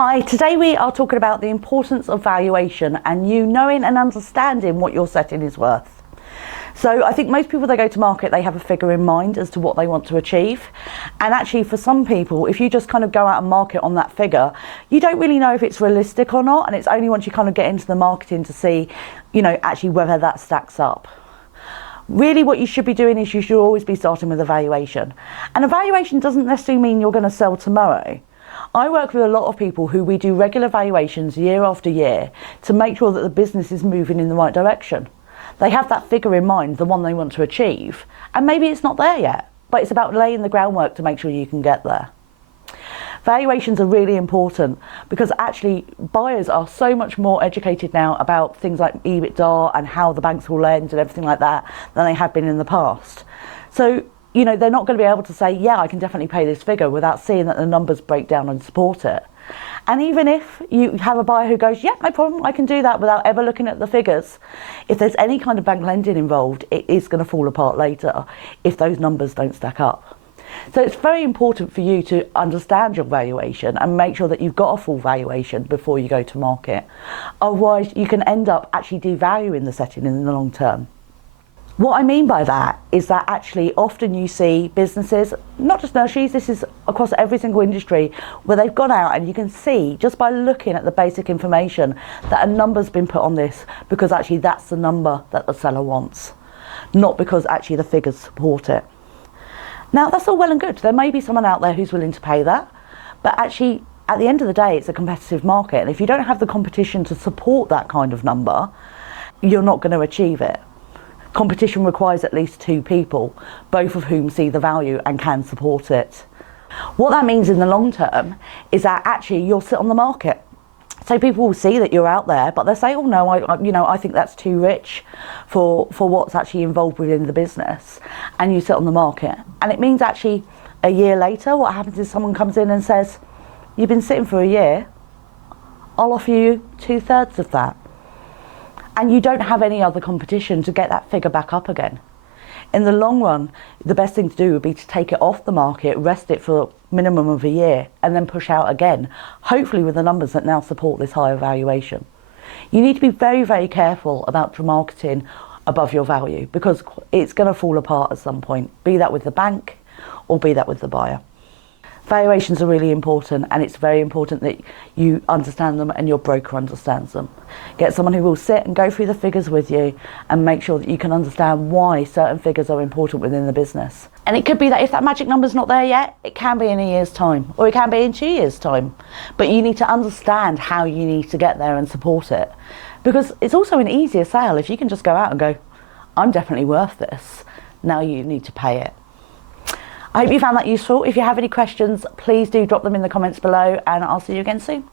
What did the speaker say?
Hi, today we are talking about the importance of valuation and you knowing and understanding what your setting is worth. So I think most people that go to market, they have a figure in mind as to what they want to achieve. And actually for some people, if you just kind of go out and market on that figure, you don't really know if it's realistic or not. And it's only once you kind of get into the marketing to see, actually whether that stacks up. Really what you should be doing is you should always be starting with a valuation. And a valuation doesn't necessarily mean you're going to sell tomorrow. I work with a lot of people who we do regular valuations year after year to make sure that the business is moving in the right direction. They have that figure in mind, the one they want to achieve, and maybe it's not there yet, but it's about laying the groundwork to make sure you can get there. Valuations are really important because actually buyers are so much more educated now about things like EBITDA and how the banks will lend and everything like that than they have been in the past. So they're not going to be able to say, yeah, I can definitely pay this figure without seeing that the numbers break down and support it. And even if you have a buyer who goes, yeah, no problem, I can do that without ever looking at the figures, if there's any kind of bank lending involved, it is going to fall apart later if those numbers don't stack up. So it's very important for you to understand your valuation and make sure that you've got a full valuation before you go to market. Otherwise, you can end up actually devaluing the setting in the long term. What I mean by that is that actually often you see businesses, not just nurseries, this is across every single industry, where they've gone out and you can see just by looking at the basic information that a number's been put on this because actually that's the number that the seller wants, not because actually the figures support it. Now that's all well and good. There may be someone out there who's willing to pay that, but actually at the end of the day it's a competitive market, and if you don't have the competition to support that kind of number, you're not going to achieve it. Competition requires at least two people, both of whom see the value and can support it. What that means in the long term is that actually you'll sit on the market. So people will see that you're out there, but they'll say, oh no, I think that's too rich for what's actually involved within the business. And you sit on the market. And it means actually a year later, what happens is someone comes in and says, you've been sitting for a year, I'll offer you 2/3 of that. And you don't have any other competition to get that figure back up again. In the long run, the best thing to do would be to take it off the market, rest it for a minimum of a year, and then push out again, hopefully with the numbers that now support this higher valuation. You need to be very, very careful about marketing above your value because it's going to fall apart at some point, be that with the bank or be that with the buyer. Valuations are really important, and it's very important that you understand them and your broker understands them. Get someone who will sit and go through the figures with you and make sure that you can understand why certain figures are important within the business. And it could be that if that magic number's not there yet, it can be in a year's time, or it can be in 2 years' time. But you need to understand how you need to get there and support it. Because it's also an easier sale if you can just go out and go, I'm definitely worth this. Now you need to pay it. I hope you found that useful. If you have any questions, please do drop them in the comments below, and I'll see you again soon.